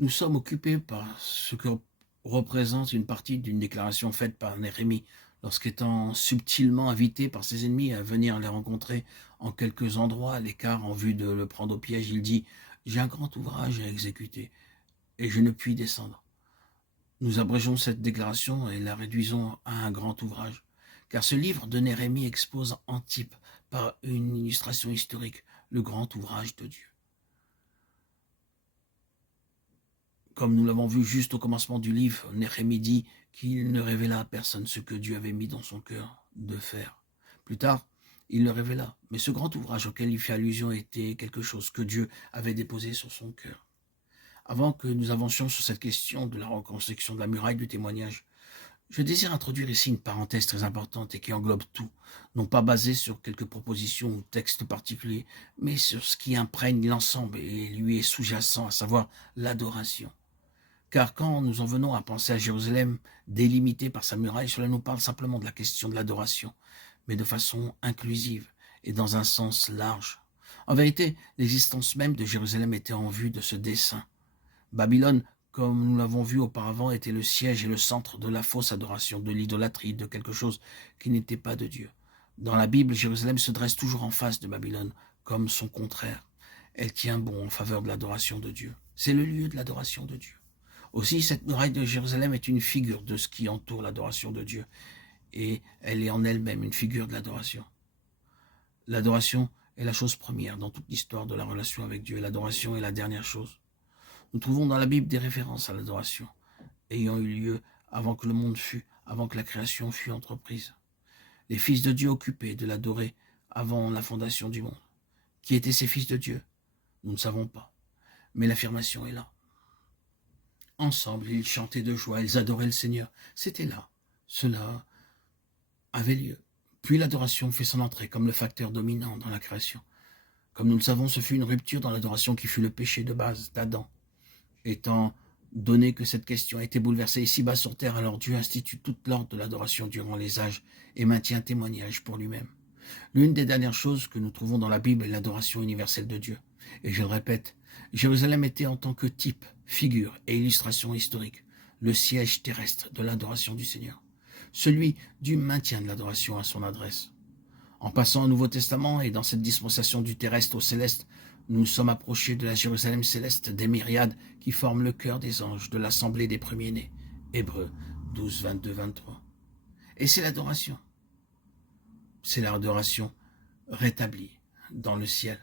Nous sommes occupés par ce que représente une partie d'une déclaration faite par Néhémie, lorsqu'étant subtilement invité par ses ennemis à venir les rencontrer en quelques endroits à l'écart en vue de le prendre au piège, il dit « J'ai un grand ouvrage à exécuter et je ne puis descendre ». Nous abrégeons cette déclaration et la réduisons à un grand ouvrage, car ce livre de Néhémie expose en type, par une illustration historique, le grand ouvrage de Dieu. Comme nous l'avons vu juste au commencement du livre, Néhémie dit qu'il ne révéla à personne ce que Dieu avait mis dans son cœur de faire. Plus tard, il le révéla, mais ce grand ouvrage auquel il fait allusion était quelque chose que Dieu avait déposé sur son cœur. Avant que nous avancions sur cette question de la reconstruction de la muraille du témoignage, je désire introduire ici une parenthèse très importante et qui englobe tout, non pas basée sur quelques propositions ou textes particuliers, mais sur ce qui imprègne l'ensemble et lui est sous-jacent, à savoir l'adoration. Car quand nous en venons à penser à Jérusalem, délimitée par sa muraille, cela nous parle simplement de la question de l'adoration, mais de façon inclusive et dans un sens large. En vérité, l'existence même de Jérusalem était en vue de ce dessein. Babylone, comme nous l'avons vu auparavant, était le siège et le centre de la fausse adoration, de l'idolâtrie, de quelque chose qui n'était pas de Dieu. Dans la Bible, Jérusalem se dresse toujours en face de Babylone, comme son contraire. Elle tient bon en faveur de l'adoration de Dieu. C'est le lieu de l'adoration de Dieu. Aussi, cette muraille de Jérusalem est une figure de ce qui entoure l'adoration de Dieu, et elle est en elle-même une figure de l'adoration. L'adoration est la chose première dans toute l'histoire de la relation avec Dieu, et l'adoration est la dernière chose. Nous trouvons dans la Bible des références à l'adoration, ayant eu lieu avant que le monde fût, avant que la création fût entreprise. Les fils de Dieu occupaient de l'adorer avant la fondation du monde. Qui étaient ces fils de Dieu? Nous ne savons pas, mais l'affirmation est là. Ensemble, ils chantaient de joie, ils adoraient le Seigneur. C'était là. Cela avait lieu. Puis l'adoration fait son entrée comme le facteur dominant dans la création. Comme nous le savons, ce fut une rupture dans l'adoration qui fut le péché de base d'Adam. Étant donné que cette question a été bouleversée ici-bas sur terre, alors Dieu institue toute l'ordre de l'adoration durant les âges et maintient témoignage pour lui-même. L'une des dernières choses que nous trouvons dans la Bible est l'adoration universelle de Dieu. Et je le répète, Jérusalem était en tant que type, figure et illustration historique, le siège terrestre de l'adoration du Seigneur, celui du maintien de l'adoration à son adresse. En passant au Nouveau Testament et dans cette dispensation du terrestre au céleste, nous sommes approchés de la Jérusalem céleste des myriades qui forment le cœur des anges de l'assemblée des premiers-nés. Hébreux 12, 22, 23. Et c'est l'adoration. C'est l'adoration rétablie dans le ciel,